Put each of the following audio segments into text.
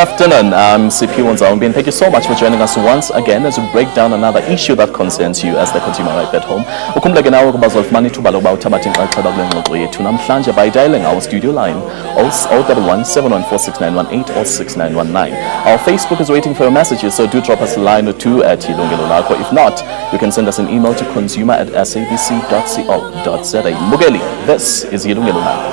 afternoon. I'm CP Wanzaumbi, and thank you so much for joining us once again as we break down another issue that concerns you as the consumer right at home. Ukumleke nawe kubazolfumana ithuba lokuba uthabathe inxaxheba kule ngxoxo yethu namhlanje by dialing our studio line 031 714 6918 or 6919. Our Facebook is waiting for your messages, so do drop us a line or two at Yilungelo Lakho. If not, you can send us an email to consumer@sabc.co.za. Mugeli, this is Yilungelo Lakho.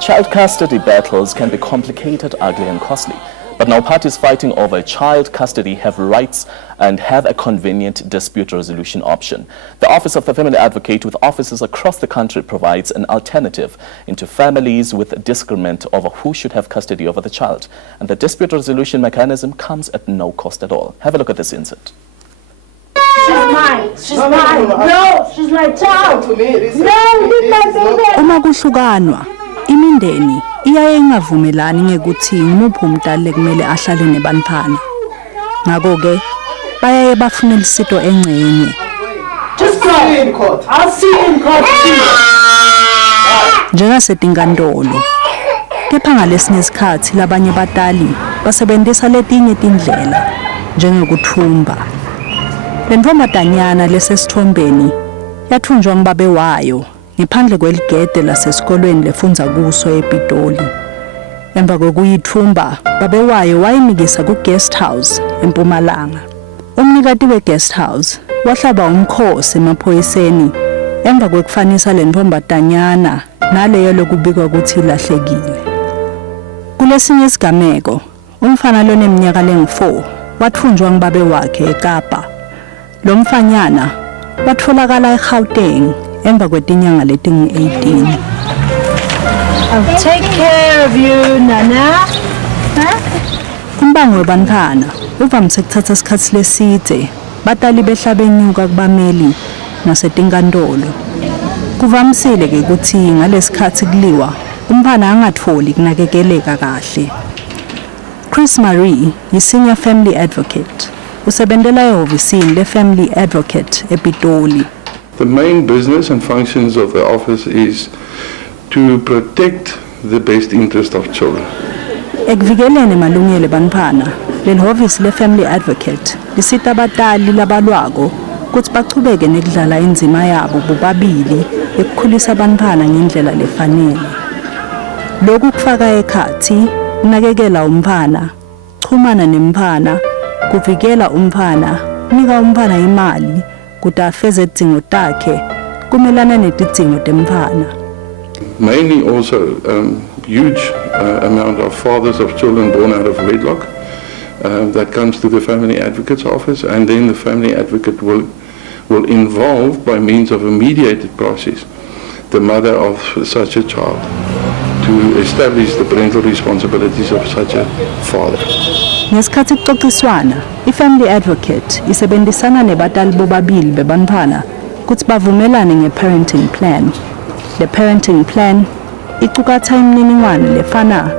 Child custody battles can be complicated, ugly and costly. But now parties fighting over child custody have rights and have a convenient dispute resolution option. The Office of the Family Advocate with offices across the country provides an alternative into families with disagreement over who should have custody over the child. And the dispute resolution mechanism comes at no cost at all. Have a look at this insert. She's mine. She's mine. No, she's my child. No, leave my baby. Uma kuhlukanwa, imindeni iyaye ingavumelani ngekuthi ngimuphi umntali kumele ahlale nebantwana. Ngakho ke bayaye bafuna isito engcenye. Just go in court. I'll see you in court. Njengasetinkantolo. Kepha ngalesinye isikhathi labanye batali basebenzisa letinye indlela njengokuthumba. Lentombazanyana lesesithombeni yathunjwa ngubabe wayo ngaphandle kweligede lasesikolweni lefunza kuso ePitoli. Emva kokuyithumba, babe wayo wayimikisa ku guest house eMpumalanga. Umnikati we guest house wahlaba umkhosi emaphoyiseni emva kokufanisa lentombazanyana naleyo lokubikwa ukuthi ilahlekile. Kulesinye isigameko, umfana loneminyaka lengu-4 wathunjwa ngubabe wakhe eKapa. Lo mfanyana watholakala eGauteng emva kwetinyanga letingu-18. I'll take care of you, Nana. Umbango webantwana uvamise kuthatha isikhathi leside batali behlaba enyuka kubameli nasetinkantolo. Kuvamisile ke ukuthi ngalesikhathi kuliwa umfana angatholi kunakekeleka kahle. Chris Marie yi-senior family advocate. Usebenzela ehhovisini le-family advocate ePitoli. The main business and functions of the office is to protect the best interest of children. Ekuvikeleni malungelo ebantwana, lehhovisi le-family advocate lisita abatali labalwako ukuthi bachubeke nekudlala indima yabo bobabili ekukhulisa abantwana ngendlela lefanele. Lokhu kufaka ekhathi unakekela umntwana, chumana nemntwana, kuvikela umntwana, nika umntwana imali kuti afeze idingo takhe kumelana netidingo temntwana. Mainly also huge amount of fathers of children born out of wedlock that comes to the family advocate's office, and then the family advocate will involve by means of a mediated process the mother of such a child to establish the parental responsibilities of such a father. Ngesikhathi kuxoxiswana, i-family advocate isebenzisana nebatali bobabili bebantwana ukuthi bavumelane nge-parenting plan. The parenting plan icukatha imininingwane lefana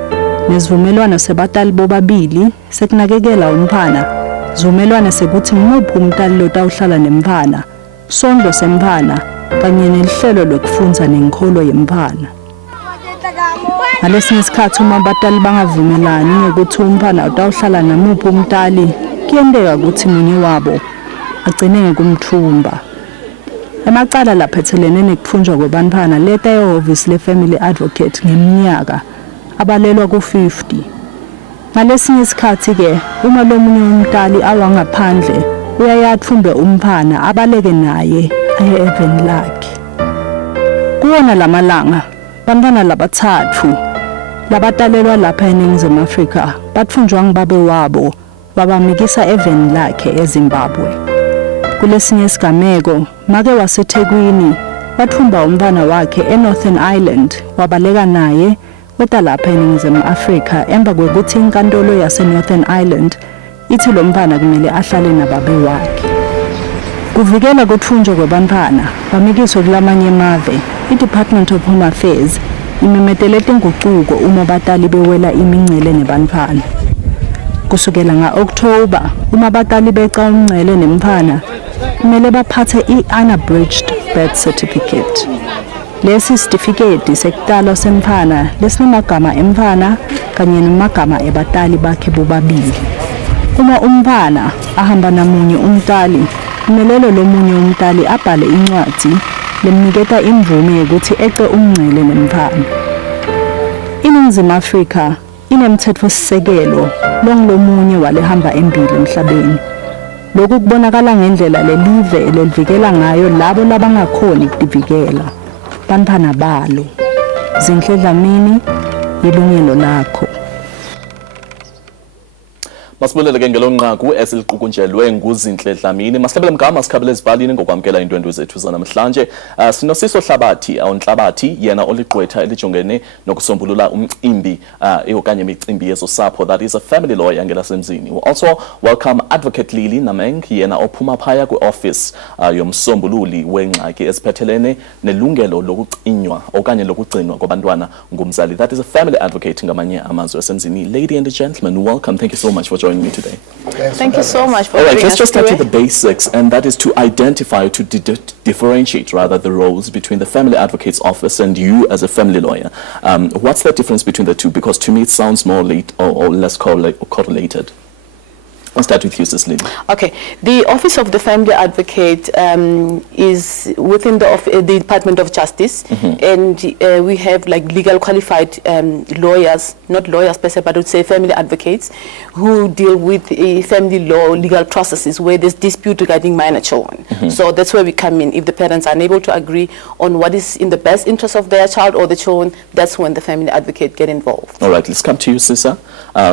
nesivumelwano sebatali bobabili sekunakekela umntwana, sivumelwano sekuthi ngimuphi umntali lotawuhlala nemntwana, sondlo semntwana kanye nelihlelo lokufundza nenkolo yemntwana. Ngalesinye isikhathi uma abatali bangavumelani ngokuthi umntwana utawuhlala namuphi umntali, kuyenteka ukuthi munye wabo agcine ngekumthumba. Amacala laphethelene nekuthunjwa kwebantwana leta ehhovisi le-family advocate ngeminyaka abalelwa ku-50. Ngalesinye isikhathi ke uma lomunye umntali awangaphandle uyayathumbe umntwana abaleke naye e-event lakhe. Kuwona lamalanga bantwana labathathu labatalelwa lapha eNingizimu Afrika bathunjwa ngubabe wabo wabamikisa event lakhe eZimbabwe. Kulesinye isigameko make waseThekwini wathumba umntwana wakhe eNorthern Ireland wabaleka naye weta lapha eNingizimu Afrika emva kokuthi inkantolo yaseNorthern Ireland ithi lo mntwana kumele ahlale nababe wakhe. Kuvikela kuthunjwa kwebantwana bamikiswe kulamanye amave, i-Department of Home Affairs imemetele inguquko uma abatali bewela imincele nebantwana. Kusukela nga-October uma abatali beca umncele nemntwana kumele baphathe i-unabridged birth certificate. Lesi sitifiketi sekutalwa semfana lesinamagama emfana kanye namagama ebatali bakhe bobabili. Uma umfana ahamba namunye umtali, umelelo lomunye umtali abhale incwadi lemniketa imvume yokuthi ece umngcele nemfana. INingizimu Afrika inemthetho-sisekelo lomunye walehamba embili emhlabeni. Lokhu kubonakala ngendlela lelive elivikela ngayo labo labangakhoni ukudivikela. Bantwana balo. Zinhle Dlamini, Yilungelo Lakho. Masibulele ke ngelonqaku esiliqukunjelwe nguzinhle Dlamini. Masibele mgama sikhabele ezibhalini ngokwamkela indwendwe zethu zanamhlanje. Sinosiso Hlabathi awunhlabathi yena oliqwetha elijongene nokusombulula umcimbi okanye imicimbi yezosapho, that is a family lawyer ngelasemzini. We also welcome Advocate Lily Nameng yena ophuma phaya kwi-office yomsombululi wengxaki eziphethelene nelungelo lokucinywa okanye lokugcinwa kwabantwana ngumzali. That is a family advocate ngamanye amazwi asemzini. Lady and gentlemen, welcome. Thank you so much for joining me today. Thank you so much for All right, let's just start with the basics, and that is to identify, to differentiate rather the roles between the family advocate's office and you as a family lawyer. What's the difference between the two? Because to me it sounds more or less correlated. I'll start with you, Sis Lily. Okay, the Office of the Family Advocate is within the Department of Justice, and we have like legal qualified lawyers, not lawyers per se, but I would say family advocates, who deal with family law legal processes where there's dispute regarding minor children. So that's where we come in. If the parents are unable to agree on what is in the best interest of their child or the children, that's when the family advocate get involved. All right, let's come to you, Sisa.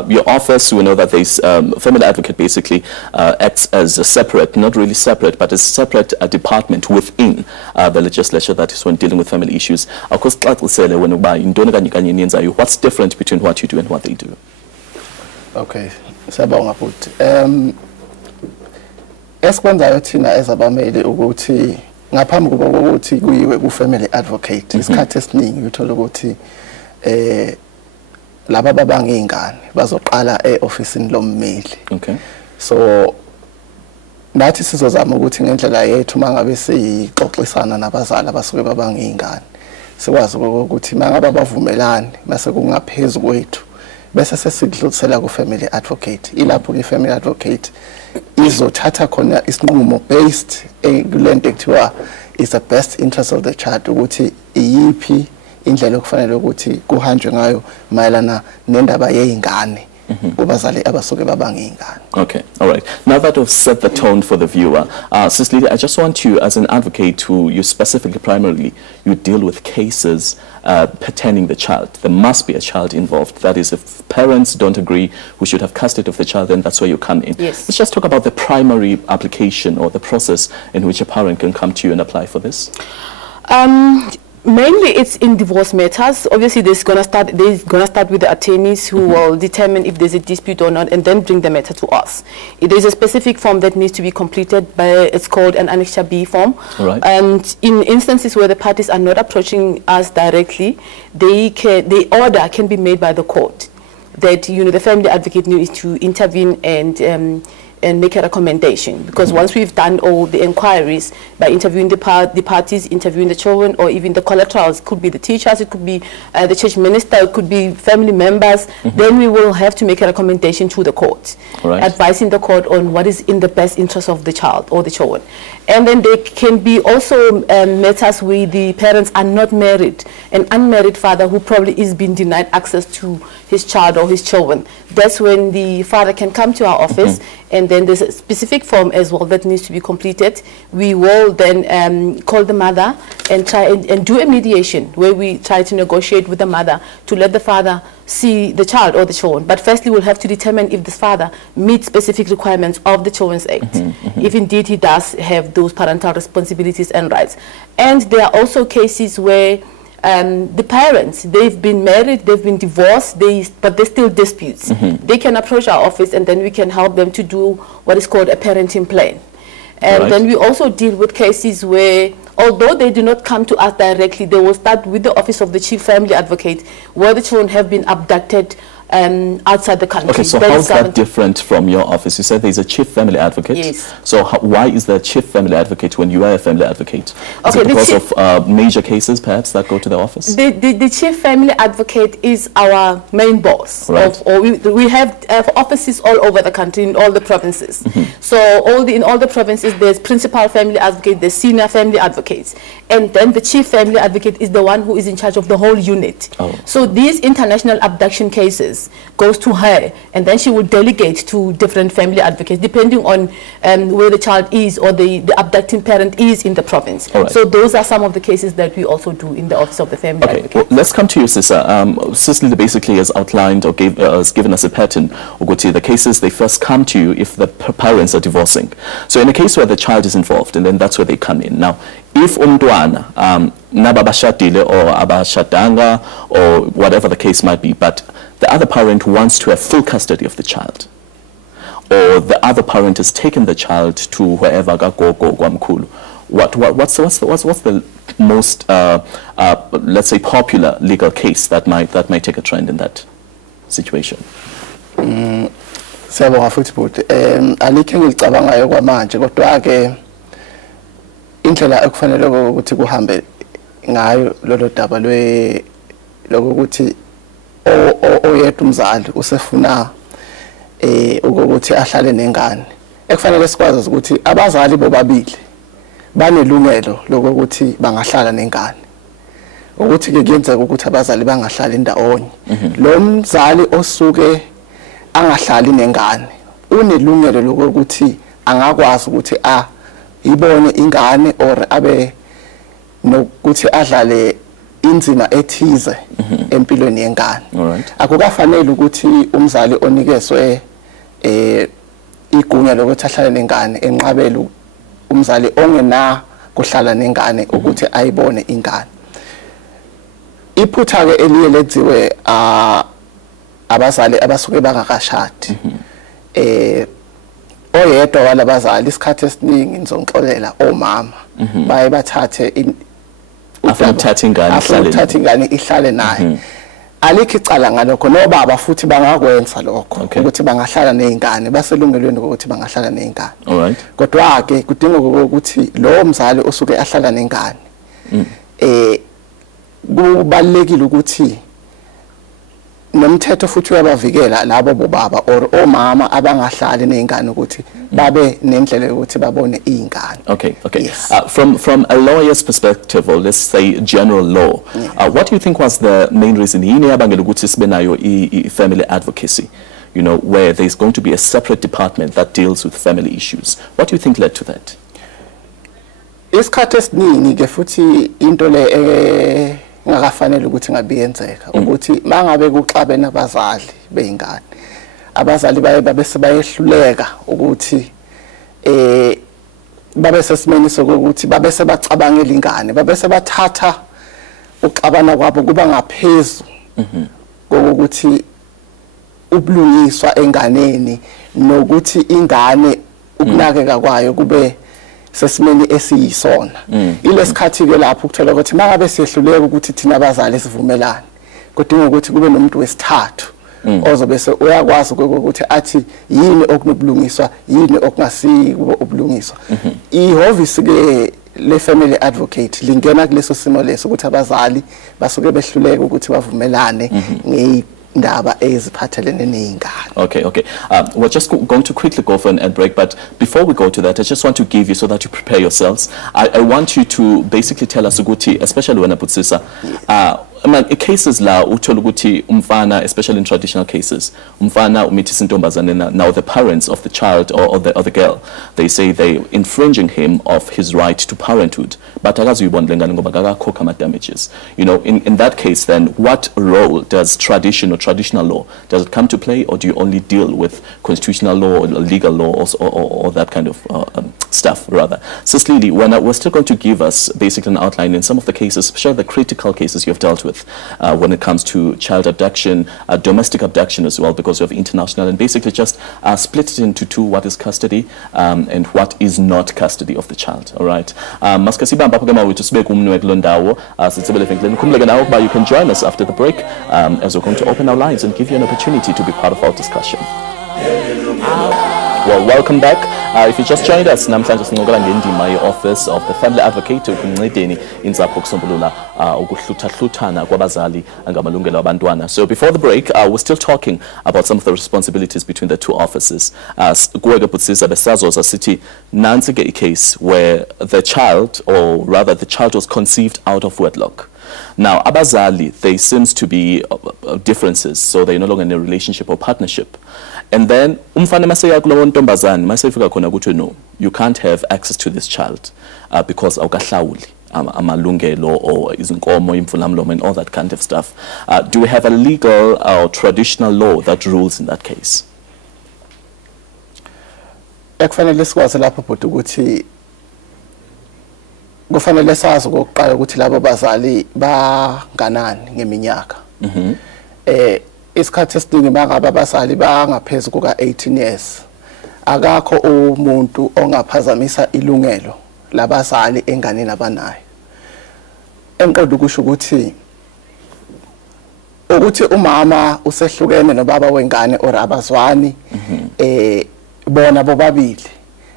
Your office, we know that there's family advocate basically acts as a separate, not really separate, but a separate department within the legislature that is when dealing with family issues. Of course, what's different between what you do and what they do? Okay, sabonga futhi. Esikwenzayo thina ezabameli ukuthi ngaphambi kokuthi kuyiwe ku family advocate isikhathi esiningi uthola ukuthi laba babangengane bazoqala eofisini lommeli. Okay. So nathi sizozama ukuthi ngendlela yethu mangabe sixoxisana nabazali abasuke babangengane sikwazi ukuthi mangabe bavumelani mase kungaphezulu kwethu bese sesidlulisela ku family advocate. Ilapho ke family advocate izothatha khona isinqumo based kulento ekuthiwa is the best interest of the child ukuthi iyiphi indlela okufanele ukuthi kuhanjwe ngayo mayelana nendaba yeingane kubazali abasuke babangengane. Okay, all right. Now that we've set the tone for the viewer, Sis Lily, I just want you, as an advocate who you specifically, primarily, you deal with cases pertaining the child. There must be a child involved. That is, if parents don't agree who should have custody of the child, then that's where you come in. Yes. Let's just talk about the primary application or the process in which a parent can come to you and apply for this. Mainly it's in divorce matters. Obviously they're gonna start with the attorneys who will determine if there's a dispute or not and then bring the matter to us. There's a specific form that needs to be completed it's called an Annexure B form. Right. And in instances where the parties are not approaching us directly, the order can be made by the court that the family advocate needs to intervene and make a recommendation, because once we've done all the inquiries by interviewing the parties, interviewing the children, or even the collaterals, could be the teachers, it could be the church minister, it could be family members, then we will have to make a recommendation to the court, advising the court on what is in the best interest of the child or the children. And then there can be also matters where the parents are not married, an unmarried father who probably is being denied access to his child or his children. That's when the father can come to our office, and then there's a specific form as well that needs to be completed. We will then call the mother and try and do a mediation where we try to negotiate with the mother to let the father see the child or the children. But firstly, we'll have to determine if this father meets specific requirements of the Children's Act, if indeed he does have those parental responsibilities and rights. And there are also cases where the parents, they've been married, they've been divorced, but there's still disputes. They can approach our office and then we can help them to do what is called a parenting plan. And then we also deal with cases where, although they do not come to us directly, they will start with the Office of the Chief Family Advocate, where the children have been abducted outside the country. Okay, so how is that different from your office? You said there's a chief family advocate. Yes. So why is there a chief family advocate when you are a family advocate? Is okay, it because of major cases, perhaps, that go to the office? The chief family advocate is our main boss. Right. We have offices all over the country, in all the provinces. So in all the provinces, there's principal family advocate, there's senior family advocates. And then the chief family advocate is the one who is in charge of the whole unit. So these international abduction cases goes to her, and then she will delegate to different family advocates depending on where the child is or the abducting parent is in the province. Right. So those are some of the cases that we also do in the office of the family advocate. Well, let's come to you, Sister. Sister basically has outlined or has given us a pattern. The cases, they first come to you if the parents are divorcing. So in a case where the child is involved, and then that's where they come in. Now, if umntwana nababashadile or abashadanga or whatever the case might be, but the other parent wants to have full custody of the child, or the other parent has taken the child to wherever what's the most let's say popular legal case that might take a trend in that situation? Siyabonga futhi bhuti, alikho engilicabangayo kwamanje, kodwa ke indlela ekufanele ukuthi kuhambe ngayo lolo daba lokuthi oyedwa umzali usefuna ukuthi ahlale nengane. Ekufanele sikwazi ukuthi abazali bobabili banelungelo lokuthi bangahlala nengane. Ukuthi ke kuyenzeka ukuthi abazali bangahlali ndawonye. Lo mzali osuke angahlali nengane unelungelo lokuthi angakwazi ukuthi ibone ingane or abe nokuthi adlale inzima ethize empilweni yengane. Akukafanele ukuthi umzali onikezwe igunya lokuthi ahlale nengane enqabele umzali ongena kuhlala nengane ukuthi ayibone ingane. Iphutha ke eliye lenziwe abazali abasuke bangakashadi. Oyedwa walabazali isikhathi esiningi ngizongixolela omama baye bathathe afuthatha ingane ihlale naye. Alikho icala ngalokho, nobaba futhi bangakwenza lokho ukuthi bangahlala nezingane, baselungelweni ukuthi bangahlala nezingane. Kodwa ke kudinga ukuthi lo mzali osuke ahlala nengane kubalekile ukuthi nomthetho futhi uyabavikela labo bobaba or omama abangahlali nezingane ukuthi babe nendlela ukuthi babone izingane. Okay. Yes. From a lawyer's perspective, or let's say general law, what do you think was the main reason yini yabangela ukuthi sibe nayo family advocacy, where there's going to be a separate department that deals with family issues? What do you think led to that? Isikhathi esiningi ke futhi into le ngakafanele ukuthi ngabiyenzeka ukuthi mangabe kuxabe nabazali beingane, abazali babe sebayehluleka ukuthi babe sesimeni sokuthi babe sebacabangela ingane, babe sebathatha uxabana kwabo kuba ngaphezulu kokuthi ubulungiswa enganeni nokuthi ingane ukunakeka kwayo kube sesimeni esiyisona. Ilesikhathi ke lapho ukuthola ukuthi mangabe siyehluleka ukuthi thina abazali sivumelane, kudinga ukuthi kube nomuntu wesithathu ozobe uyakwazi ukuthi athi yini okunobulungiswa, yini okungasiyo ubulungiswa. Ihhovisi ke le family advocate lingena kuleso simo leso ukuthi abazali basuke behluleka ukuthi bavumelane ngindaba eziphathelene nezingane. Okay. We're just going to quickly go for an ad break, but before we go to that, I just want to give you, so that you prepare yourselves, I want you to basically tell us ukuthi, especially when I put Sisa, cases la uthola ukuthi umfana, especially in traditional cases, umfana umithisa intombazane, now the parents of the child or the girl, they say they infringing him of his right to parenthood, but akazuyibona lengane ngoba akakhokha ama damages. In that case, then what role does traditional law, does it come to play, or do you only deal with constitutional law or legal law or that kind of stuff rather? Sis Lily, we're still going to give us basically an outline in some of the cases, especially the critical cases you've dealt with. with when it comes to child abduction, domestic abduction as well, because of international, and basically just split it into two: what is custody and what is not custody of the child. All right. You can join us after the break as we're going to open our lines and give you an opportunity to be part of our discussion. Well, welcome back. If you just joined us, namhlanje sinqokola ngendima ye-Office of the Family Advocate ukuncedeni intsapho ukusombulula ukuhlutha-hluthana kwabazali ngamalungelo abantwana. So before the break, we're still talking about some of the responsibilities between the two offices. Kuweke Butsisa besazoza sithi nansi ke case where the child, or rather the child, was conceived out of wedlock. Now, abazali, there seems to be differences, so they're no longer in a relationship or partnership. And then, no, you can't have access to this child because awukahlawuli amalungelo or izinkomo imfulamlomo and all that kind of stuff. Do we have a legal or traditional law that rules in that case? Ekufanele sikwazi lapho bhuti ukuthi kufanele sazi okokuqala ukuthi labo bazali banganani ngeminyaka. Isikhathi esiningi bangaba abazali bangaphezulu kuka 18 years. Akakho umuntu ongaphazamisa ilungelo labazali enganeni abanayo. Enqondo kusho ukuthi umama usehlukene nobaba wengane or abazwani bona bobabili,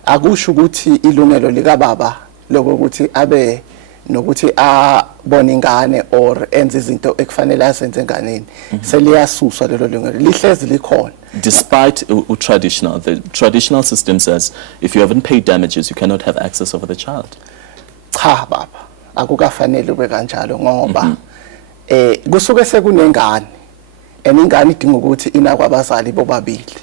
akusho ukuthi ilungelo lika baba lokuthi abe nokuthi abone ingane or enze izinto ekufanele azenze enganeni seliyasuswa lelo lungelo lihlezi likhona. Despite the traditional system says if you haven't paid damages you cannot have access over the child. Cha baba, akukafanele ube kanjalo ngoba kusuke sekunengane eningane idinga ukuthi inakwabazali bobabili.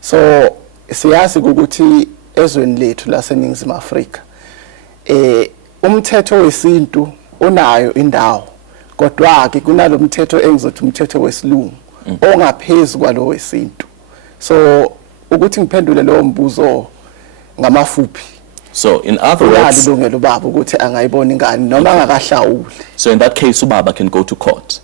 So siyazi ukuthi ezweni lethu laseNingizimu Afrika umthetho wesintu unayo indawo, kodwa ke kunalo umthetho engizothi umthetho wesilungu ongaphezulu kwalo wesintu. So ukuthi ngiphendule lo mbuzo ngamafuphi. So in other words, ilungelo baba ukuthi angayibona ingane noma angakahlawuli. So in that case ubaba can go to court.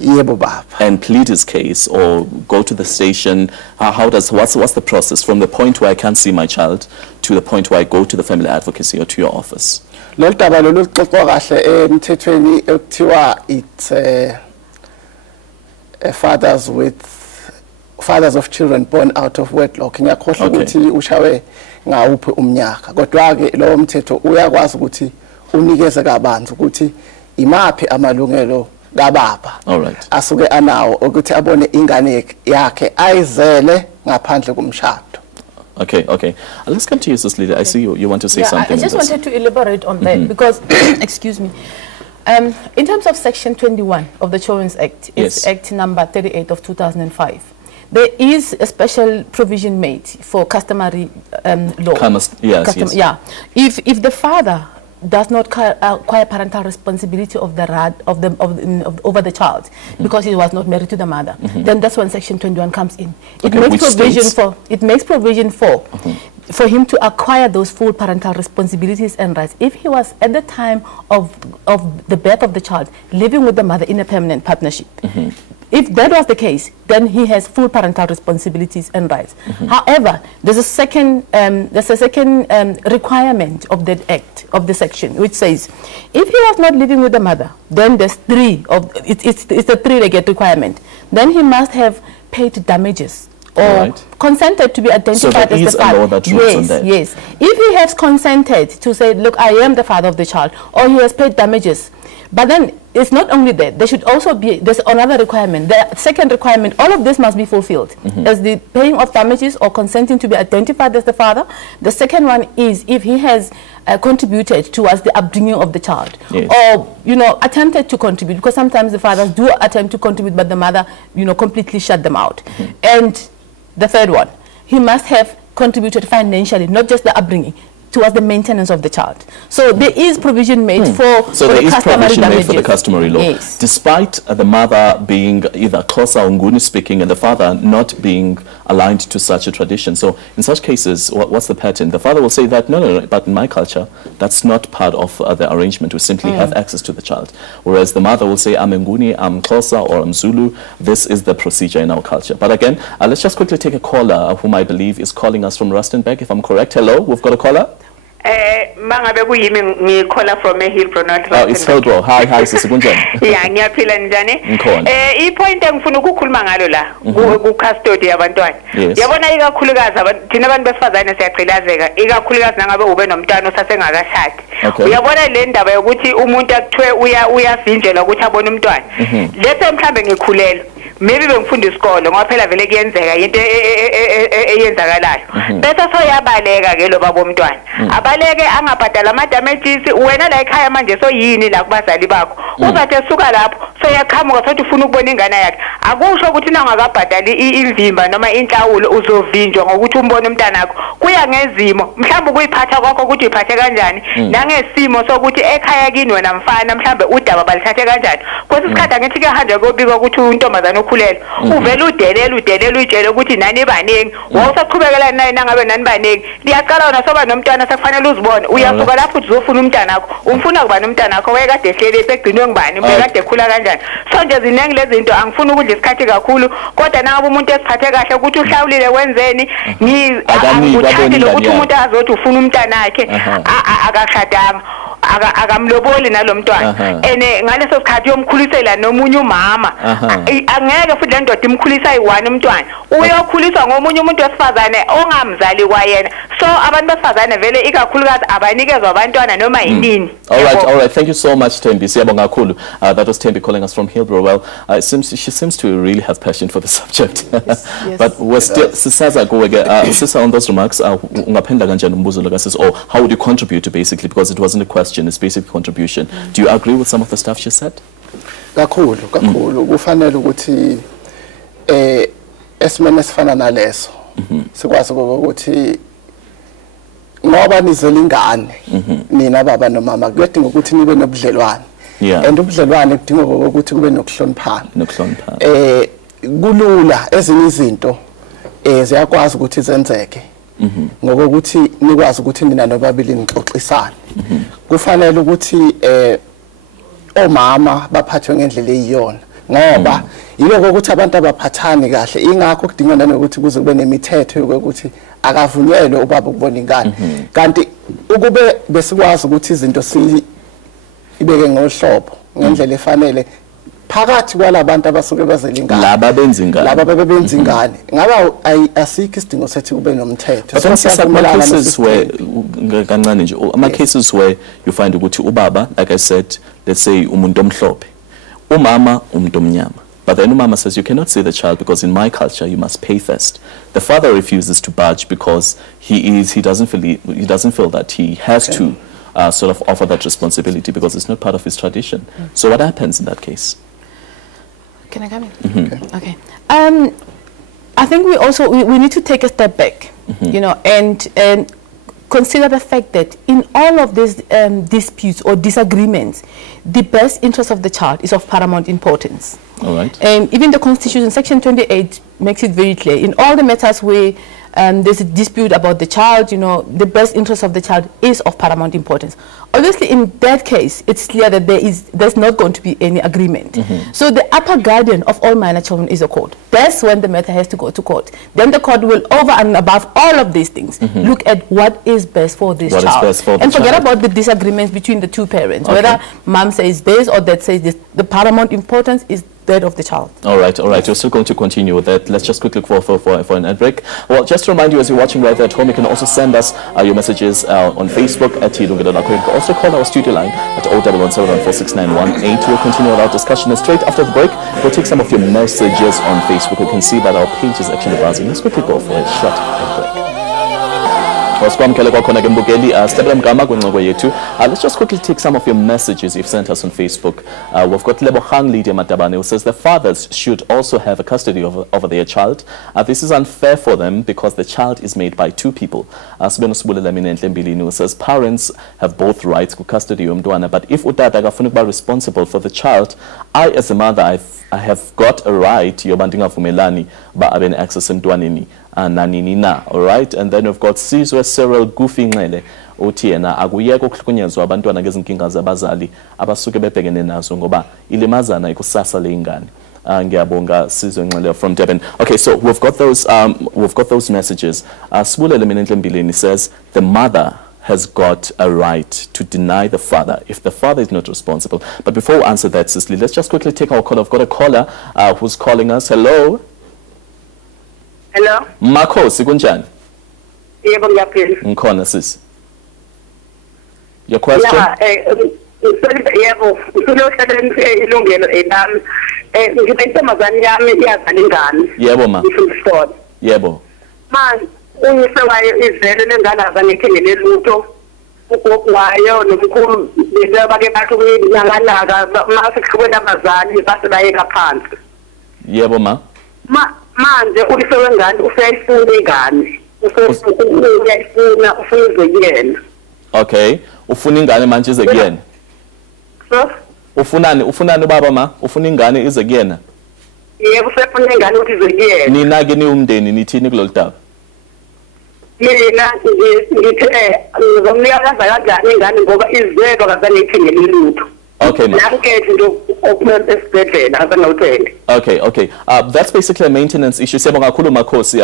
Yebo baba. And plead his case or go to the station. What's the process from the point where I can't see my child to the point where I go to the family advocacy or to your office? Lolu daba lolu xoxwa kahle emthethweni ekuthiwa it's fathers of children born out of wedlock. Ngiyakhohlwa ukuthi ushawe ngawuphi umnyaka, kodwa ke lo mthetho uyakwazi ukuthi unikeze kabanzi ukuthi imaphi amalungelo kababa asuke anawo ukuthi abone ingane yakhe ayizele ngaphandle komshado. Okay. Let's come to you, Sis Lida. I see you want to say something. I just wanted to elaborate on that because, excuse me, in terms of Section 21 of the Children's Act, it's Act number 38 of 2005. There is a special provision made for customary law. If the father does not acquire parental responsibility of over the child because he was not married to the mother, then that's when Section 21 comes in. It makes provision for him to acquire those full parental responsibilities and rights if he was at the time of the birth of the child living with the mother in a permanent partnership. If that was the case, then he has full parental responsibilities and rights. However, there's a second requirement of that act, of the section, which says if he was not living with the mother, then there's it's the three-legged requirement. Then he must have paid damages or consented to be identified as the father. Yes. If he has consented to say, look, I am the father of the child, or he has paid damages. But then it's not only that, there should also be, there's another requirement. The second requirement, all of this must be fulfilled. As the paying of damages or consenting to be identified as the father. The second one is if he has contributed towards the upbringing of the child. Or, attempted to contribute, because sometimes the fathers do attempt to contribute, but the mother, completely shut them out. And the third one, he must have contributed financially, not just the upbringing, towards the maintenance of the child. So there is provision made for the customary law. Yes. Despite the mother being either Xhosa or Nguni speaking and the father not being aligned to such a tradition. So in such cases, what's the pattern? The father will say that, no, but in my culture, that's not part of the arrangement. We simply have access to the child. Whereas the mother will say, I'm Nguni, I'm Xhosa, or I'm Zulu. This is the procedure in our culture. But again, let's just quickly take a caller whom I believe is calling us from Rustenburg, if I'm correct. Hello, we've got a caller. Mangabe kuyimi caller from Hillbrow North. Oh, it's Hillbrow. Hi, Sister Kunjani. Yeah, ngiyaphila njani? I-point engifuna ukukhuluma ngalo la ku-custody yabantwana. Yabona ikakhulukazi thina abantu besifazane siyagcilazeka, ikakhulukazi nangabe ube nomntwana osasengakashadi. Uyabona le ndaba yokuthi umuntu akuthiwe uyavinjelwa ukuthi abone umntwana. Lethe mhlambe ngikhulelwe. Maybe bengifunda isikole ngoba phela vele kuyenzeka into eyenzakalayo bese soyabaleka ke lo baba omntwana abaleke angabhadala ama damages wena la ekhaya manje soyini la kubazali bakho uzathi esuka lapho soyaqhamuka sothi ufuna ukubona ingane yakhe akusho ukuthi nangakabhadali imvimba noma inhlawulo uzovinjwa ngokuthi umbone umntana wakho kuya ngezimo mhlawumbe ukuyiphatha kwakho ukuthi uyiphathe kanjani nangesimo sokuthi ekhaya kini wena mfana mhlawumbe udaba balithathe kanjani kwesisikhathi angithi ke hanje kobika ukuthi untombazana ukhulele uvela udelela utshela ukuthi nani baningi wawusaqhubekela naye nangabe nani baningi liyaqala wona soba nomntwana sekufanele uzibone uyavuka lapho uzofuna umntana wakho umfuna kuba nomntana wakho wayekade ehlele egcinwe ngubani bekade ekhula kanjani so nje ziningi lezi zinto angifuni ukudla isikhathi kakhulu kodwa nangabe umuntu esiphathe kahle ukuthi uhlawulile wenzeni ngikuthandi lokuthi umuntu azothi ufuna umntana wakhe akashadanga akamloboli nalomntwana ene ngaleso sikhathi yomkhulisela nomunye umama angeke futhi le ndoda imkhulisa ayi-1 umntwana uyokhuliswa ngomunye umuntu wesifazane ongamzali kwayena so abantu besifazane vele ikakhulukazi abanikezwa abantwana noma yinini. All right, thank you so much, Thembi. Siyabonga kakhulu. That was Thembi calling us from Hillbrow. Well, she seems to really have passion for the subject. Yes. But we're still sisaza kuweke sisa on those remarks ungaphendla kanjani umbuzo lo kasis or how would you contribute basically, because it wasn't a question, it's basic contribution. Do you agree with some of the stuff she said? Kakhulu kufanele ukuthi esimene sifana naleso sikwazi ukuthi ngoba nizela ingane nina baba nomama kuyadinga ukuthi nibe nobudlelwane and ubudlelwane kudinga ukuthi kube nokuhloniphana kulula ezinye izinto ziyakwazi ukuthi zenzeke ngokuthi nikwazi ukuthi nina nobabili nixoxisane kufanele ukuthi omama baphathwe ngendlela eyiyona ngoba yiloko ukuthi abantu abaphathani kahle ingakho kudingana nokuthi kuze kube nemithetho yokuthi akavunyelwe ubaba ukubona ingane kanti ukube besikwazi ukuthi izinto sibeke ngohlobo ngendlela efanele phakathi kwalabantu abasuke bazela ingane laba benza ingane ngaba asikho isidingo sethi kube nomthetho but cases where you find ukuthi ubaba, like I said, let's say umuntu omhlophe umama umuntu omnyama, but then umama says you cannot see the child because in my culture you must pay first. The father refuses to budge because he doesn't feel that he has to sort of offer that responsibility because it's not part of his tradition. So what happens in that case? Can I come in? Okay. I think we need to take a step back, you know, and consider the fact that in all of these disputes or disagreements, the best interest of the child is of paramount importance. All right. Even the Constitution, Section 28, makes it very clear. In all the matters where there's a dispute about the child, you know, the best interest of the child is of paramount importance. Obviously, in that case, it's clear that there's not going to be any agreement. So the upper guardian of all minor children is a court. That's when the matter has to go to court. Then the court will, over and above all of these things, look at what is best for this child. And forget about the disagreements between the two parents, whether mom says this or dad says this. The paramount importance is that of the child. All right. We're still going to continue with that. Let's just quickly for an ad break. Well, just to remind you, as you're watching right there at home, you can also send us your messages on Facebook at Yilungelo Lakho. You can also call our studio line at 01171469118. We'll continue with our discussion. And straight after the break, we'll take some of your messages on Facebook. You can see that our page is actually buzzing. Let's quickly go for a short ad break. Let's just quickly take some of your messages you've sent us on Facebook. We've got Lebohang Lydia Matabane, who says the fathers should also have a custody over their child. This is unfair for them because the child is made by two people. Who says parents have both rights to custody umntwana, but if utata akafuna ukuba responsible for the child, I as a mother I have got a right yobandinga vumelani ba abe access emntwaneni nanini na. All right, and then we've got Sizwe Cyril Goofy Nxele uthi yena akuyeka ukuhlukunyezwa abantwana ngezinkinga zabazali abasuke bebhekene nazo ngoba ilimazana ikusasa lengane. Ngiyabonga Sizwe Nxele from Durban. Okay, so we've got those messages. Sibulele Minenhle Mbileni says the mother has got a right to deny the father if the father is not responsible. But before we answer that, Cicely, let's just quickly take our call. I've got a caller who's calling us. Hello. Hello. Mako, sikunjani? Yebo ngiyaphila. Ngikhona sis. Your question? Yebo, usulohlele ilungelo elami. Ngibeyintombazane yami iyazala ingane. Yebo ma. Ifundiswa. Yebo. Man, uyise wayo izele lengane azange ithengele lutho. Ugogo wayo nomkhulu beke bathi kuyinyanganaga mase kuhlukene abazali base bayeka phansi. Yebo ma. Manje uyise wengane usayifuna ingane. Uyayifuna ufuna yena. Okay, ufuna ingane manje ize kuyena. So? Ufunani baba ma? Ufuna ingane ize kuyena? Yebo usefuna ingane ukuthi ize kuyena. Nina ke ni umndeni nithini kulolu daba? Mina ngithe ngizomnika kanjani ingane ngoba izeko kazange ithengele lutho. Okay, ma. Okay. That's basically a maintenance issue.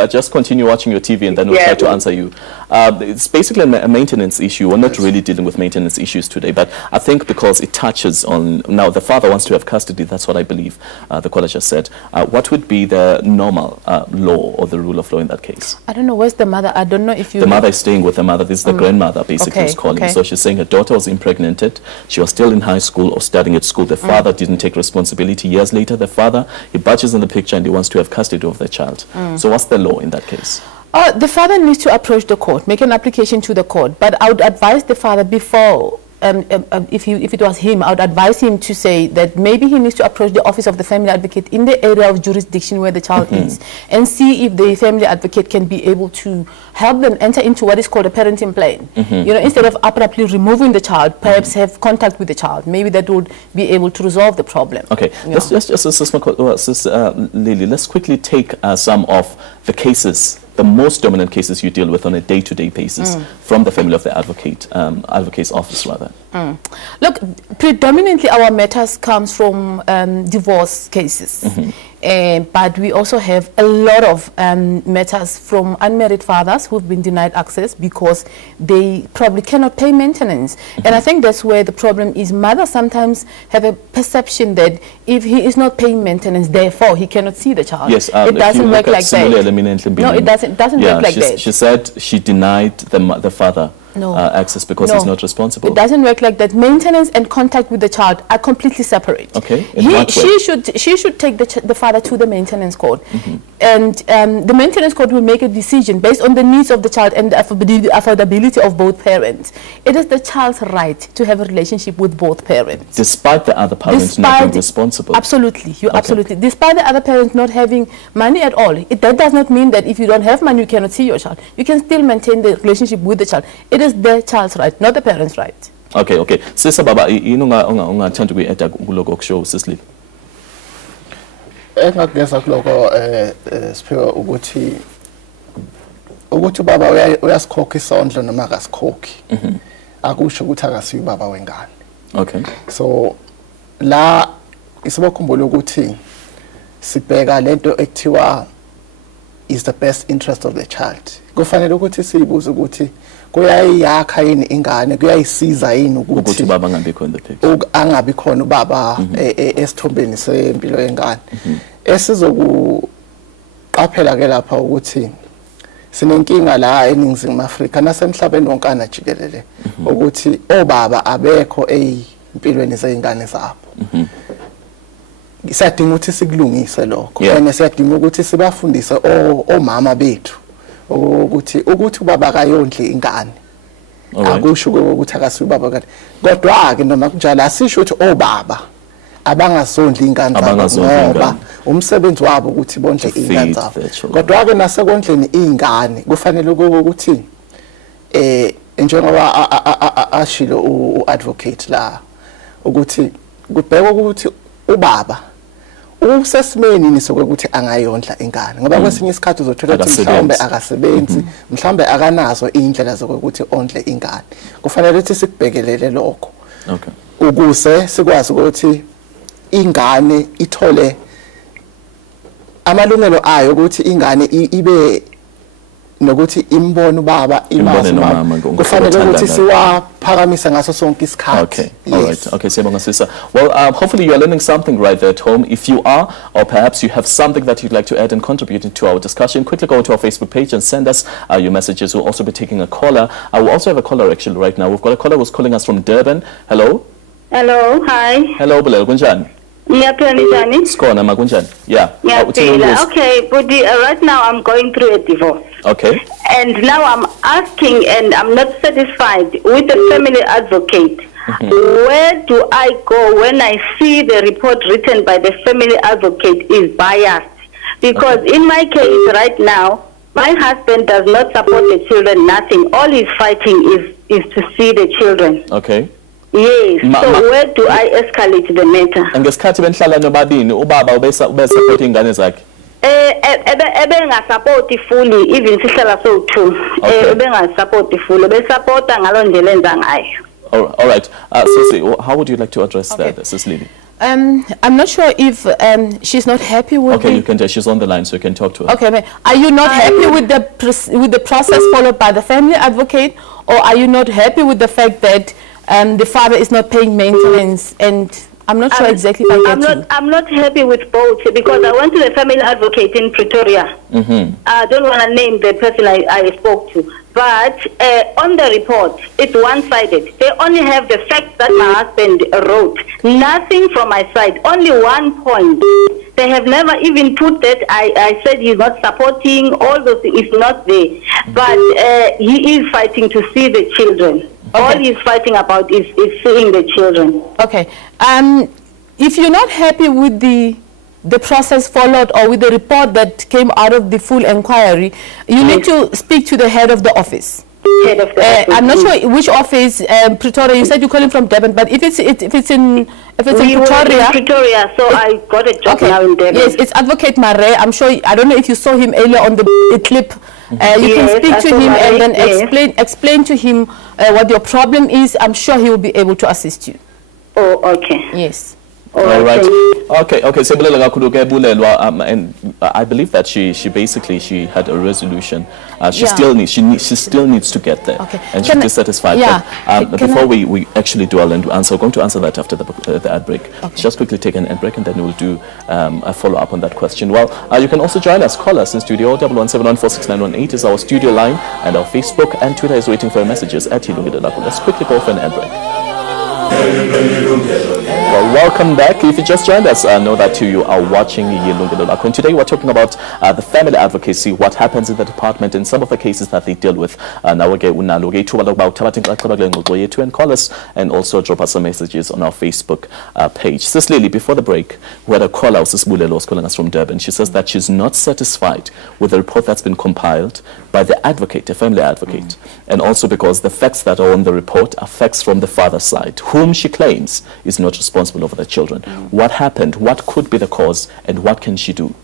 Just continue watching your TV and then we'll try to answer you. It's basically a maintenance issue. We're not really dealing with maintenance issues today, but I think because it touches on, now the father wants to have custody, that's what I believe the caller just said. What would be the normal law or the rule of law in that case? I don't know, where's the mother? I don't know if you... The mother is staying with the mother. This is the grandmother basically who's calling. So she's saying her daughter was impregnated. She was still in high school or studying at school. The father didn't take responsibility. Years later, the father, he budges in the picture and he wants to have custody of the child. So what's the law in that case? The father needs to approach the court, make an application to the court. But I would advise the father before, if it was him, I would advise him to say that maybe he needs to approach the office of the family advocate in the area of jurisdiction where the child is and see if the family advocate can be able to help them enter into what is called a parenting plan. You know, instead of abruptly removing the child, perhaps have contact with the child. Maybe that would be able to resolve the problem. Okay, let's Lily, let's quickly take some of the cases, the most dominant cases you deal with on a day-to-day basis from the family of the advocate's office rather. Look, predominantly our matters comes from divorce cases. But we also have a lot of matters from unmarried fathers who've been denied access because they probably cannot pay maintenance. And I think that's where the problem is. Mothers sometimes have a perception that if he is not paying maintenance, therefore he cannot see the child. Yes, it doesn't work like that. No, it doesn't work like that. She said she denied the father access because he's not responsible. It doesn't work like that. Maintenance and contact with the child are completely separate. Okay. She should take the father to the maintenance court, and the maintenance court will make a decision based on the needs of the child and the affordability of both parents. It is the child's right to have a relationship with both parents, despite the other parents not being responsible. Absolutely, absolutely. Despite the other parents not having money at all, that does not mean that if you don't have money you cannot see your child. You can still maintain the relationship with the child. It is the child's right, not the parent's right. Okay. Sisa baba, ungathanda ukuyi-add kuloko okusho Cicely? Engakugeza kuloko siphiwe ukuthi baba uyasikhokha isondlo noma akasikhokhi. Akusho ukuthi akasiyi baba wengane. Okay. So la isibakhumbula ukuthi sibheka lento ekuthiwa is the best interest of the child. Kufanele ukuthi sibuze ukuthi kuyayakha yini ingane, kuyayisiza yini ukuthi baba angabikho in the picture. Angabi khona ubaba esithombeni sempilo yengane. Esizokuqaphela ke lapha ukuthi sinenkinga la eNingizimu Afrika nasemhlabeni wonkana jikelele ukuthi obaba abekho empilweni zeingane zabo. Siyadinga ukuthi sikulungise lokho. Siyadinga ukuthi sibafundise omama bethu ukuthi ubaba akayondli ingane akusho ukuthi akasiyo ubaba kanti kodwa ke noma kunjalo asisho ukuthi obaba abangasondli ingane zabo ngoba umsebenzi wabo ukuthi bondle ingane zabo kodwa ke nasekondleni ingane kufanele ukuthi njengoba ashilo uadvocate la ukuthi kubhekwa ukuthi ubaba usesimeni nisokuthi angayondla ingane ngoba kwesinye isikhathi uzothola ukuthi mhlawumbe akasebenzi mhlawumbe akanazo indlela zokuthi ondle ingane kufanele ukuthi sikubhekelele lokho ukuze sikwazi ukuthi ingane ithole amalungelo ayo ukuthi ingane ibe nokuthi imbone ubaba imazi mama kufanele ukuthi siwaphakamise ngaso sonke isikhathi. Okay, siyabonga sisa. Well, hopefully you are learning something right there at home. If you are, or perhaps you have something that you'd like to add and contribute to our discussion, quickly go to our Facebook page and send us your messages. We'll also be taking a caller. We'll also have a caller actually right now. We've got a caller who's calling us from Durban. Hello. Hello, hi. Hello, Bulelo, kunjani? Skona makunjani? Yeah. Okay, but right now I'm going through a divorce. Okay. And now I'm asking, and I'm not satisfied with the family advocate. Where do I go when I see the report written by the family advocate is biased? Because in my case right now, my husband does not support the children, nothing. All he's fighting is to see the children. Okay. Yes, so where do I escalate the matter? Ngesikhathi benihlala nobabini ubaba ubesupporting ingane zakhe. Support fully even sihlala so two. Support fully. Besupporta ngaloo ndlela enza ngayo. All right. Sisi, how would you like to address that, Sis Lily? I'm not sure if she's not happy with. Okay, you can tell she's on the line, so you can talk to her. Okay, are you not happy with the process followed by the family advocate, or are you not happy with the fact that the father is not paying maintenance? And I'm not sure exactly if I get you. I'm not happy with both because I went to the family advocate in Pretoria. I don't want to name the person I spoke to. But on the report, it's one-sided. They only have the facts that my husband wrote. Nothing from my side. Only one point. They have never even put that I said he's not supporting. All those things is not there. But he is fighting to see the children. Okay. All he's fighting about is seeing the children. Okay. If you're not happy with the process followed or with the report that came out of the full inquiry, you need to speak to the head of the office. Head of the office. I'm not sure which office, Pretoria. You said you're calling from Durban, but if it's in Pretoria. Pretoria, so I got a job now in Durban. Yes, it's Advocate Mare. I'm sure. I don't know if you saw him earlier on the clip. You can speak to him and then explain to him what your problem is. I'm sure he will be able to assist you. Oh, okay. Yes. All right. Okay. And I believe that she basically had a resolution. She still needs to get there. Okay. And she's dissatisfied. Yeah. Before we actually do our answer, we're going to answer that after the ad break. Okay. Just quickly take an ad break and then we'll do a follow up on that question. Well, you can also join us. Call us in studio. 1171469118 is our studio line, and our Facebook and Twitter is waiting for your messages at Yilungelo Lakho. Let's quickly go for an ad break. Well, welcome back. If you just joined us, know that you are watching Yilungelo Lakho. And today we're talking about the family advocacy, what happens in the department, and some of the cases that they deal with. Now and call us and also drop us some messages on our Facebook page. Sis Lily, before the break, we had a caller, Sis Bulelo, was calling us from Durban. She says that she's not satisfied with the report that's been compiled by the advocate, a family advocate, and also because the facts that are on the report are facts from the father's side, whom she claims is not responsible over the children. What happened? What could be the cause? And what can she do?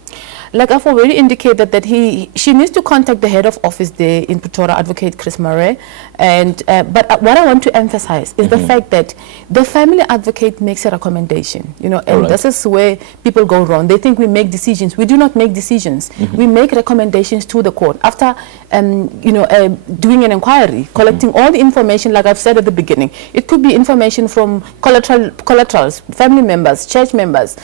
Like I've already indicated that she needs to contact the head of office there in Pretoria, Advocate Chris Murray. And but what I want to emphasize is the fact that the family advocate makes a recommendation, and this is where people go wrong. They think we make decisions. We do not make decisions. We make recommendations to the court after doing an inquiry, collecting all the information, like I've said at the beginning. It could be information from collaterals, family members, church members,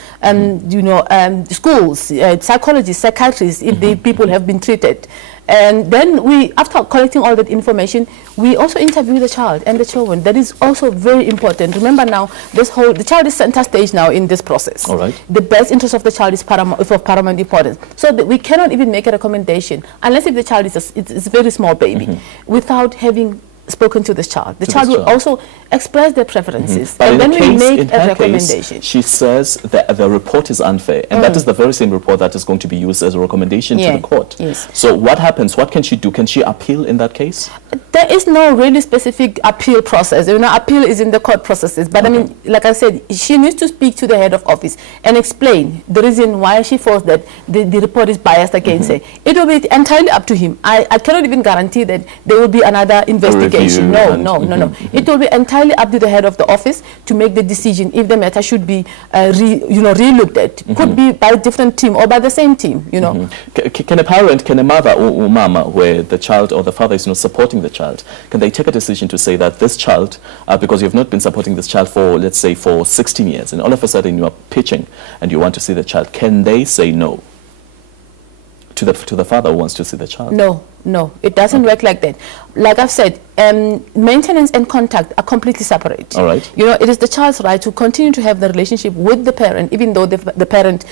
schools, psychologists, psychologists, psychiatrists, if the people have been treated. And then we, after collecting all that information, we also interview the child and the children. That is also very important. Remember now, the child is center stage now in this process. All right. The best interest of the child is of paramount importance. So that we cannot even make a recommendation, unless if the child is a very small baby, without having spoken to this child. The child will also express their preferences, But and then we make in a her recommendation. Case, she says that the report is unfair, and that is the very same report that is going to be used as a recommendation to the court. Yes. So what happens? What can she do? Can she appeal in that case? There is no really specific appeal process. You know, appeal is in the court processes. But I mean, like I said, she needs to speak to the head of office and explain the reason why she feels that the report is biased against her. It will be entirely up to him. I cannot even guarantee that there will be another investigation. No. It will be entirely up to the head of the office to make the decision if the matter should be re-looked at. Could be by a different team or by the same team, you know. Can a parent, can a mother or mama, where the child or the father is not supporting the child, can they take a decision to say that this child, because you've not been supporting this child for, let's say, for 16 years, and all of a sudden you are pitching and you want to see the child, can they say no to the father who wants to see the child? No, it doesn't work like that. Like I've said, maintenance and contact are completely separate. All right. You know, it is the child's right to continue to have the relationship with the parent, even though the parent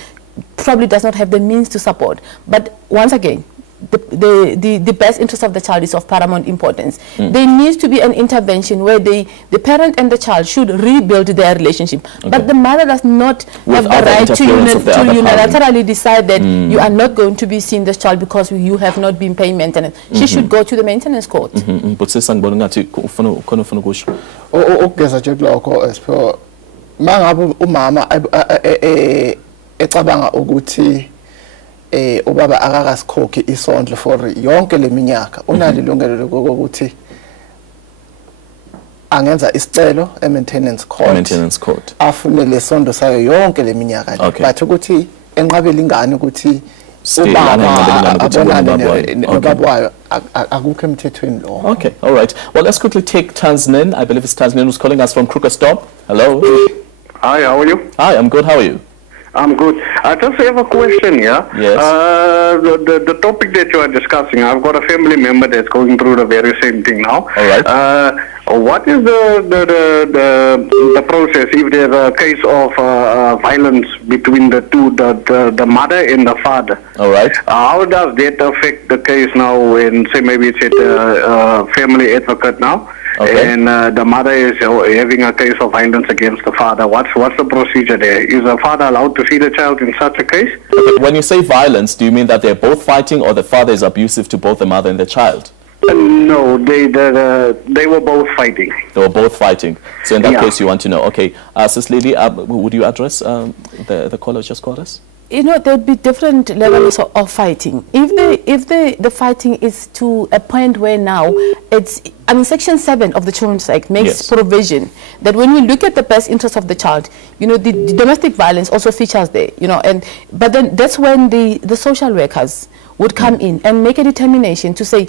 probably does not have the means to support. But once again, the best interest of the child is of paramount importance. There needs to be an intervention where the parent and the child should rebuild their relationship. But the mother does not have the right to unilaterally decide that you are not going to be seeing this child because you have not been paying maintenance. She should go to the maintenance court. Ubaba akakasikhoki isondlo for yonke leminyaka unalo ilungelo lokuthi angenza isicelo e-maintenance court afune lesondlo sayo yonke leminyaka but ukuthi enqabela ingane ukuthi ubaba abonane nobaba wayo akukho emthethweni lo. Okay, all right. Well, let's quickly take Tanznin. I believe it's Tanznin who's calling us from Krugersdorp. Hello. Hi, how are you? Hi, I'm good. How are you? I'm good. I just have a question here. Yes. The topic that you are discussing, I've got a family member that's going through the very same thing now. All right. What is the process if there's a case of violence between the two, the mother and the father? All right. How does that affect the case now when, say, maybe it's at a family advocate now? Okay. And the mother is having a case of violence against the father. What's the procedure there? Is the father allowed to see the child in such a case? Okay. When you say violence, do you mean that they're both fighting or the father is abusive to both the mother and the child? No, they were both fighting. They were both fighting. So in that case, you want to know. Okay, Sis Lily, would you address the caller just called us? You know, there'll be different levels of fighting. If the fighting is to a point where now it's, I mean, Section 7 of the Children's Act makes provision that when we look at the best interest of the child, you know, the domestic violence also features there, you know, but then that's when the social workers would come in and make a determination to say,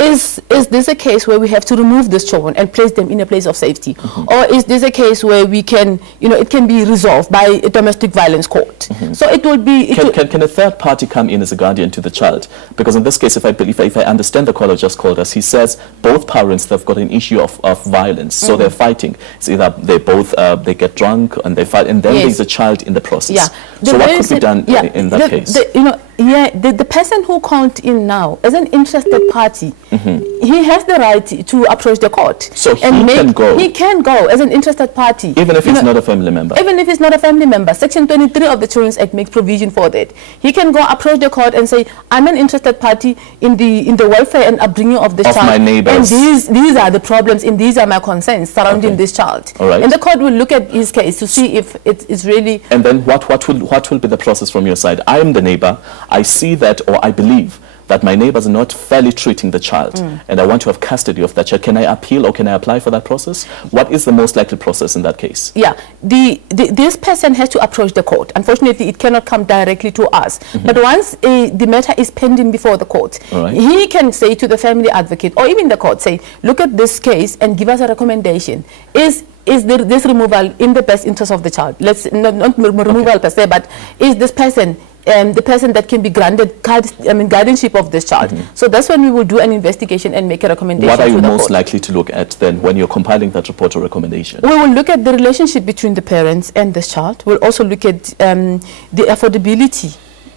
is this a case where we have to remove these children and place them in a place of safety? Or is this a case where we can, you know, it can be resolved by a domestic violence court? So it will be... Can a third party come in as a guardian to the child? Because in this case, if I understand the caller just called us, he says both parents, they've got an issue of violence, so they're fighting. It's either they both, they get drunk and they fight, and then there's a child in the process. Yeah. So what could be done in that case? You know, the person who called in now is an interested party. He has the right to approach the court. So he can go. He can go as an interested party. Even if he's not a family member? Even if he's not a family member. Section 23 of the Children's Act makes provision for that. He can go approach the court and say, I'm an interested party in the welfare and upbringing of this child. My neighbors. And these are the problems and these are my concerns surrounding this child. All right. And the court will look at his case to see if it's really... And then what will be the process from your side? I am the neighbor. I see that, or I believe that my neighbors are not fairly treating the child, and I want to have custody of that child. Can I appeal or can I apply for that process? What is the most likely process in that case? Yeah, this person has to approach the court. Unfortunately, it cannot come directly to us. But once the matter is pending before the court, he can say to the family advocate or even the court, say, look at this case and give us a recommendation. Is this removal in the best interest of the child? Let's not removal per se, but is this person the person that can be granted guardianship of this child. So that's when we will do an investigation and make a recommendation. What are you most court. likely to look at then when you're compiling that report or recommendation? We will look at the relationship between the parents and this child. We'll also look at the affordability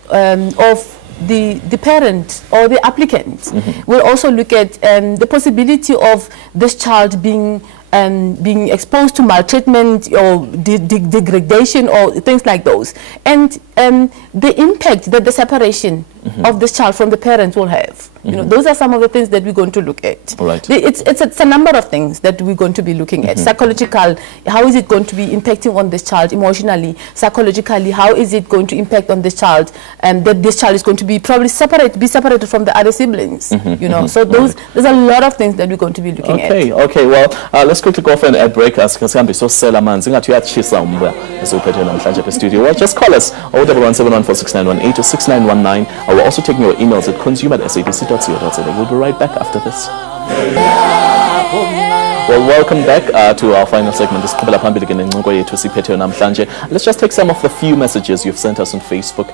of the parent or the applicant. We'll also look at the possibility of this child being exposed to maltreatment or degradation or things like those, and the impact that the separation of this child from the parents will have. You know, those are some of the things that we're going to look at. All right. It's a number of things that we're going to be looking at. Psychological, how is it going to be impacting on this child emotionally? Psychologically, how is it going to impact on this child? And that this child is going to be probably separated from the other siblings. You know, so there's a lot of things that we're going to be looking at. Okay. Well, let's quickly go for an ad break. As so sell man, so studio. Well, just call us 011714691 or 6919. I will also take your emails at consumer@sabc.co.za. We'll be right back after this. Well, welcome back to our final segment. Let's just take some of the few messages you've sent us on Facebook.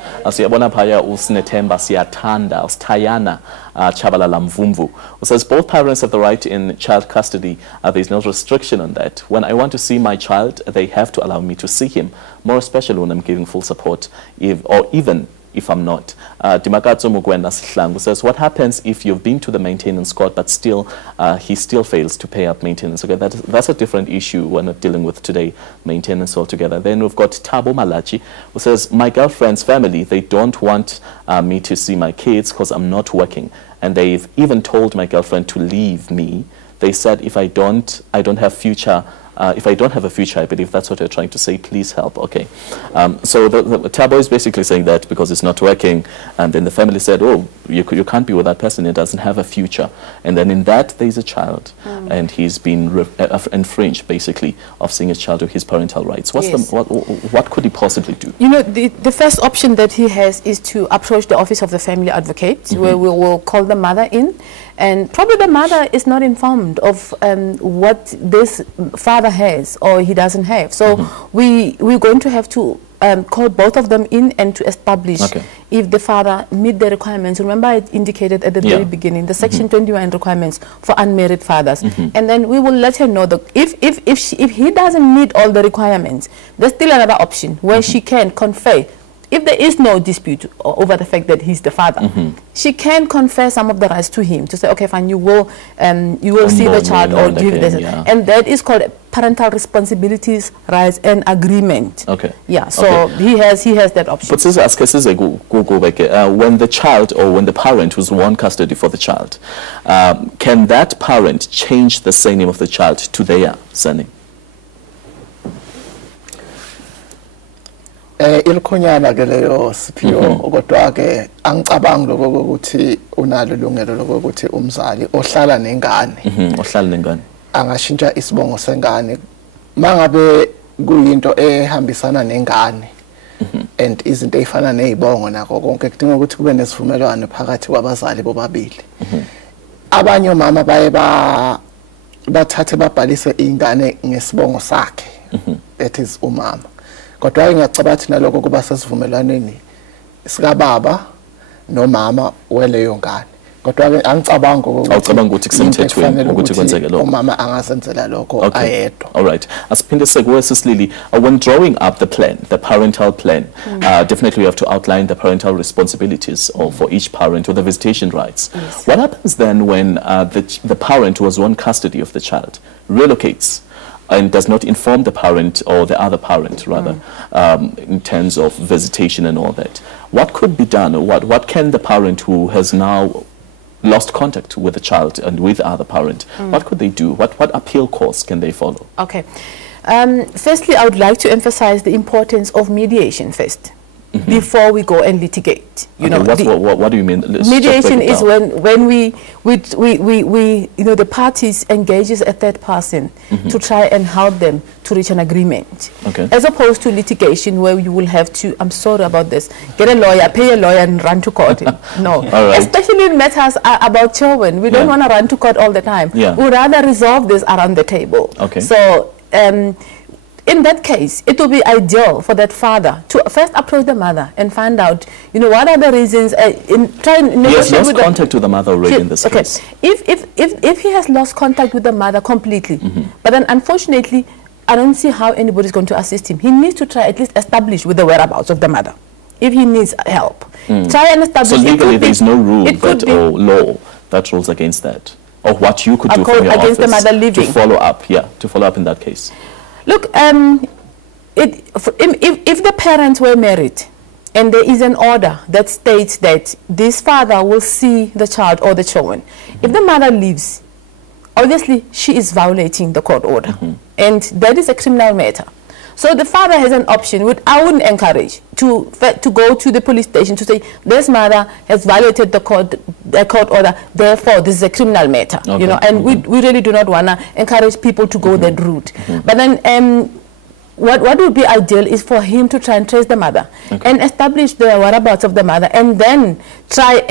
Who says both parents have the right in child custody. There's no restriction on that. When I want to see my child, they have to allow me to see him, more especially when I'm giving full support, even if I'm not. Dimakatso Mugwenda Sihlangu says, what happens if you've been to the maintenance court but still he still fails to pay up maintenance? Okay, that's a different issue. We're not dealing with today maintenance altogether. Then we've got Tabo Malachi, who says, my girlfriend's family, they don't want me to see my kids because I'm not working, and they've even told my girlfriend to leave me. They said if I don't have future. If I don't have a future, I believe that's what you're trying to say. Please help. Okay. So the Tabo is basically saying that because it's not working, and then the family said, oh, you can't be with that person. It doesn't have a future. And then in that, there's a child, and he's been infringed, basically, of seeing his child with his parental rights. What could he possibly do? You know, the first option that he has is to approach the office of the family advocate, where we will call the mother in. And probably the mother is not informed of what this father has or he doesn't have. So we're going to have to call both of them in and to establish if the father meet the requirements. Remember, I indicated at the very beginning the Section 21 requirements for unmarried fathers. And then we will let her know that if he doesn't meet all the requirements, there's still another option where she can confer. If there is no dispute over the fact that he's the father, she can confer some of the rights to him to say, okay, fine, you will see the child or give this, and that is called parental responsibilities, rights, and agreement. Okay. Yeah. So he has that option. But when the child or when the parent who's won custody for the child, can that parent change the surname of the child to their surname? Ilukhonyana ke leyo siphiwo kodwa ke angicabangi lokho ukuthi unalo ilungelo lokuthi umzali ohlala nengane angashintsha isibongo sengane mangabe kuyinto ehambisana nengane and izinto ezifana nezibongo nakho konke kudinga ukuthi kube nesivumelwano phakathi kwabazali bobabili. Abanye omama baye bathathe babhalise ingane ngesibongo sakhe, that is umama. Kodwa ngiyacabanga naloko kuba sesivumelwaneni sika baba nomama weleyo ngane. Kodwa ke angicabanga ukuthi kusemthethweni ukuthi kwenzeke lokho. Umama angasenzela lokho ayedwa. All right. Asiphinde sekuwe Sisilili, when drawing up the plan, the parental plan, definitely you have to outline the parental responsibilities for each parent or the visitation rights. Yes. What happens then when the parent who has won custody of the child relocates and does not inform the parent or the other parent, rather, in terms of visitation and all that? What could be done, or what can the parent who has now lost contact with the child and with the other parent, what could they do? What appeal course can they follow? Okay. Firstly, I would like to emphasize the importance of mediation first. Before we go and litigate, you know. What do you mean? Mediation is when we the parties engages a third person to try and help them to reach an agreement. Okay. As opposed to litigation where you will have to, I'm sorry about this, get a lawyer, pay a lawyer and run to court. No. Right. Especially in matters about children. We don't want to run to court all the time. We'd rather resolve this around the table. Okay. So in that case, it will be ideal for that father to first approach the mother and find out, what are the reasons. Try and negotiate. He has lost contact with the mother already in this case. If he has lost contact with the mother completely, but then unfortunately, I don't see how anybody's going to assist him. He needs to try at least establish with the whereabouts of the mother. If he needs help, try and establish. So legally, there is no rule or law that rules against that, or what you could do from your against office the mother living. to follow up. Yeah, to follow up in that case. Look, if the parents were married and there is an order that states that this father will see the child or the children, if the mother leaves, obviously she is violating the court order, and that is a criminal matter. So the father has an option, which I wouldn't encourage, to go to the police station to say, this mother has violated the court order, therefore this is a criminal matter, and we really do not want to encourage people to go that route. But then what would be ideal is for him to try and trace the mother and establish the whereabouts of the mother, and then try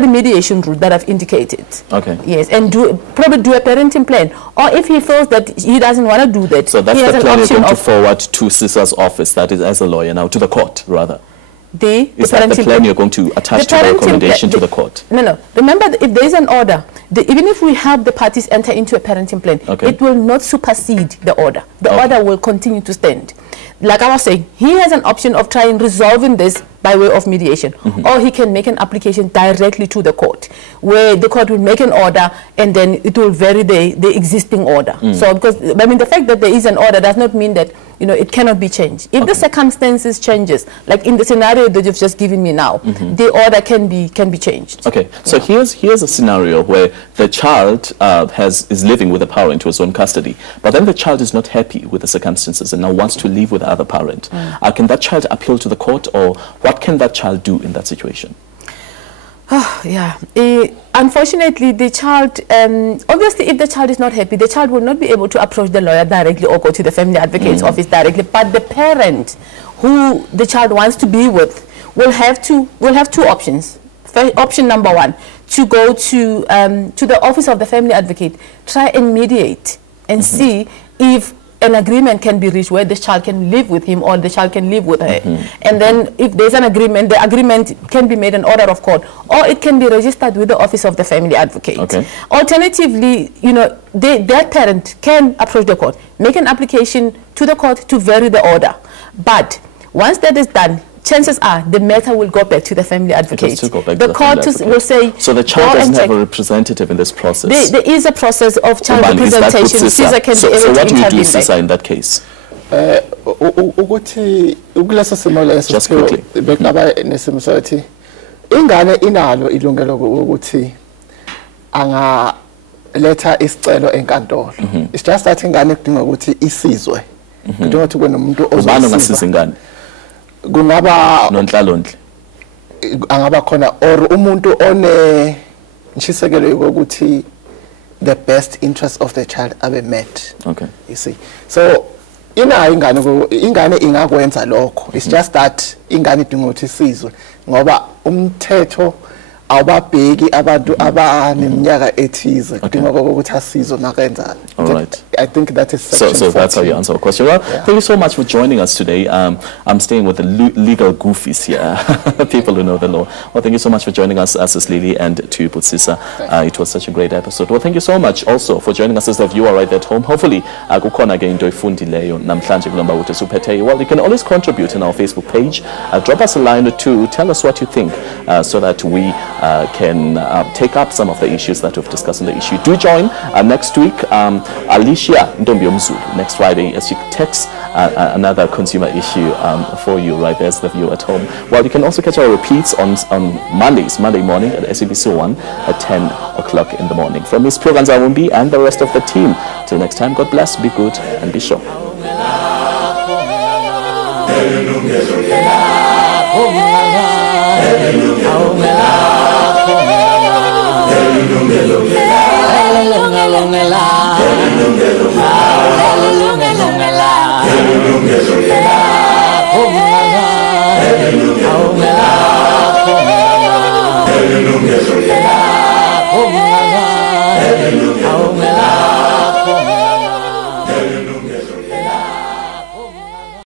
the mediation route that I've indicated. Okay. Yes, and probably do a parenting plan. Or if he feels that he doesn't want to do that, so that's the plan you're going to forward to Sisa's office, that is as a lawyer now, to the court rather. Is that the plan you're going to attach to the recommendation to the court? No. Remember, if there is an order, even if we help the parties enter into a parenting plan, it will not supersede the order. The order will continue to stand. Like I was saying, he has an option of trying resolving this by way of mediation, or he can make an application directly to the court, where the court will make an order and then it will vary the existing order. So, because the fact that there is an order does not mean that it cannot be changed. If the circumstances changes, like in the scenario that you've just given me now, the order can be changed. Okay, so here's a scenario where the child is living with a parent who is in custody, but then the child is not happy with the circumstances and now wants to live with the other parent. Can that child appeal to the court, or what can that child do in that situation? Unfortunately, the child, obviously if the child is not happy, the child will not be able to approach the lawyer directly or go to the family advocate's office directly, but the parent who the child wants to be with will have two options. Option number one, to go to the office of the family advocate, try and mediate and see if an agreement can be reached where the child can live with him or the child can live with her. And then if there's an agreement, the agreement can be made an order of court, or it can be registered with the office of the family advocate. Alternatively, that parent can approach the court, make an application to the court to vary the order. But once that is done, chances are the matter will go back to the family advocate. The court will say... So the child doesn't have a representative in this process? There is a process of child representation. So what do you do, Sisa, in that case? Just quickly. Ingane inalo ilungelo ukuthi angaletha isicelo enkantolo. It's just that ingane kudinga ukuthi isizwe. Kudinga ukuthi kube nomuntu ozosiza. Kungaba nonhlalonhle angaba khona or umuntu one ntshisekelo yokuthi the best interest of the child abe met. You see, so ingane ingakwenza lokho. It's just that ingane idinga ukuthi isizwe ngoba umthetho awubabheki abantu abaneminyaka ethize kudinga ukuthi asizwe makenza. I think that is so that's how you answer the question. Well, thank you so much for joining us today. I'm staying with the legal goofies here, people who know the law. Well, thank you so much for joining us, Sis Lily, and to you, Sisa. It was such a great episode. Well, thank you so much also for joining us as the viewer right at home. Hopefully, well, you can always contribute in our Facebook page. Drop us a line or two. Tell us what you think so that we can take up some of the issues that we've discussed in the issue. Do join next week. Alicia Ndombi Mzulu next Friday as she takes another consumer issue for you right there as the viewer at home. Well, you can also catch our repeats on Monday morning at SABC 1 at 10 o'clock in the morning. From Ms. Pyoganza Wumbi and the rest of the team, till next time, God bless, be good, and be sure. Yilungelo Lakho.